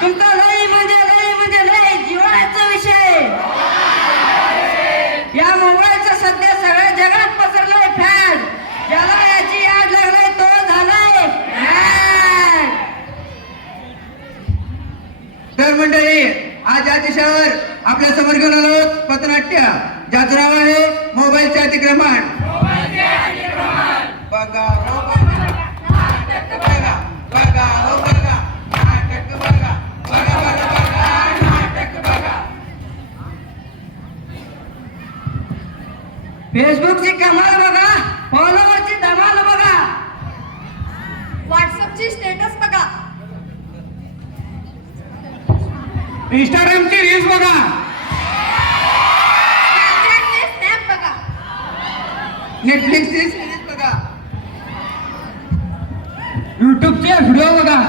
तुमचा लय म्हणजे लय म्हणजे लय जिव्हाळ्याचा विषय. या मोबाईलचा सध्या सगळ्या जगात पसरलाय फॅड. ज्याला याची याद लागलाय तो झालाय. तर मंडळी आज या दिशावर आपल्यासमोर घेऊन आलो पथनाट्य ज्याचं नाव आहे मोबाईलचे अतिक्रमण. बघा फेसबुकची कमाल बघा फॉलोवरची धमाल बघा. व्हॉट्सअपची स्टेटस बघा. इंस्टाग्रामची रील्स बघा. स्नॅपचॅटचे स्नॅप बघा. नेटफ्लिक्सची सिरीज बघा. युट्यूबचे व्हिडिओ बघा.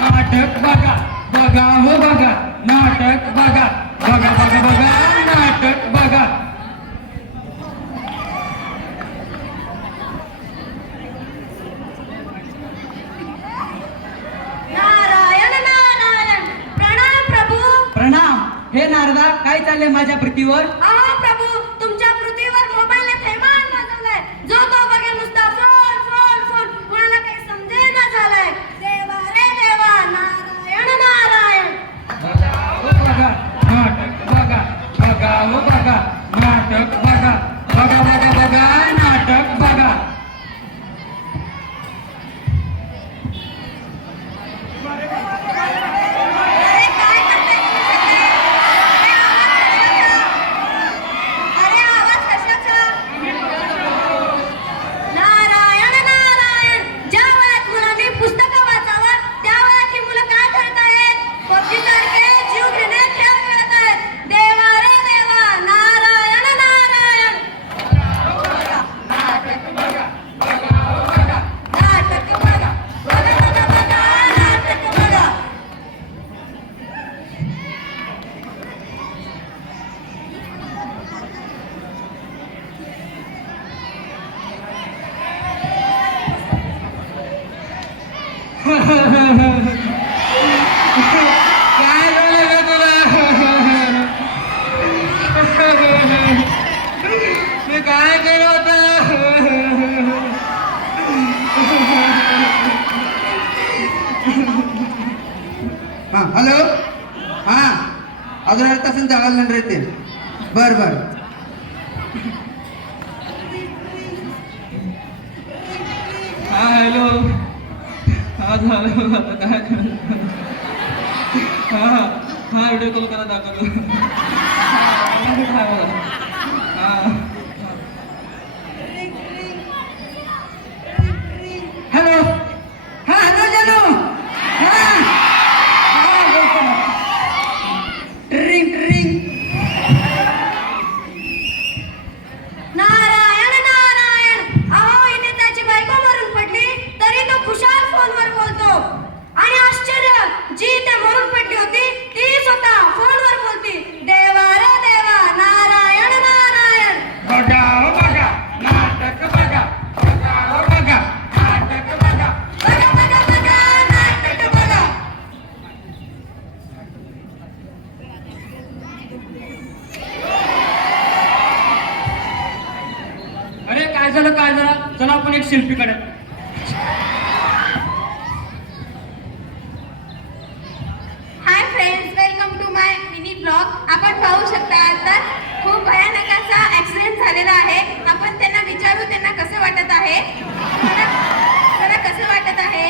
नाटक बघा बघा हो बघा. नाटक बघा बघा बघा बघा नाटक बघा नारायण नारायण प्रणाम प्रभू प्रणाम हे नारदा काय चाललंय माझ्या पृथ्वीवर हा हॅलो? हा अजून अर्धा तासून जागायला रे बर बर. हा हॅलो. हा झालं आता काय करायचं? हा हा हा व्हिडिओ कॉल करा दाखवतो. हा, selfie hi friends welcome to my mini blog आपण पाहू शकता आता खूप भयानक असा ऍक्सिडेंट झालेला आहे. आपण त्यांना विचारू त्यांना कसं वाटत आहे? मला कसं वाटत आहे?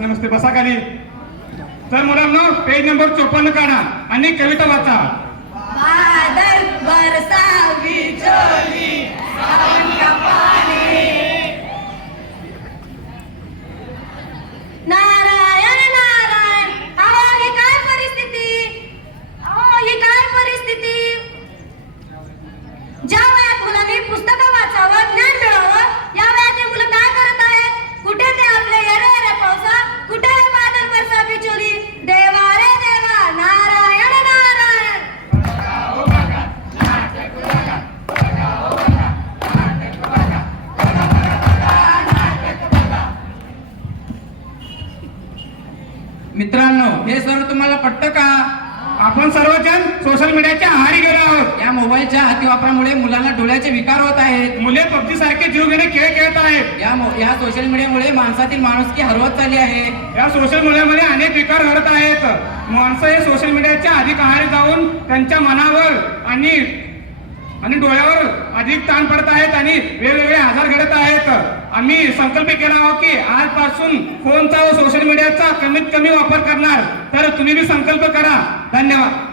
नमस्ते बसा खाली. तर मुलांना पेज नंबर चोपन्न काढा आणि कविता वाचा. तुम्हाला पटतं का? आपण सर्वजण सोशल मीडियाच्या आहारी गेलो आहोत. या मोबाईलच्या अतिवापरामुळे मुलांना डोळ्याचे विकार होत आहेत. मुले पबजी सारखे जीव घेणे खेळ खेळत आहेत. या मो- या सोशल मीडियामुळे माणसातील माणुसकी हरवत चालली आहे. या सोशल मीडियामध्ये अनेक विकार घडत आहेत. माणसं हे सोशल मीडियाच्या अधिक आहारी जाऊन त्यांच्या मनावर आणि आणि डोळ्यावर अधिक ताण पडत आहेत आणि वेगवेगळे आजार घडत आहेत. आम्ही संकल्प केला आहोत की आजपासून फोनचा व सोशल मीडियाचा कमीत कमी वापर करणार. तर तुम्ही बी संकल्प करा. धन्यवाद.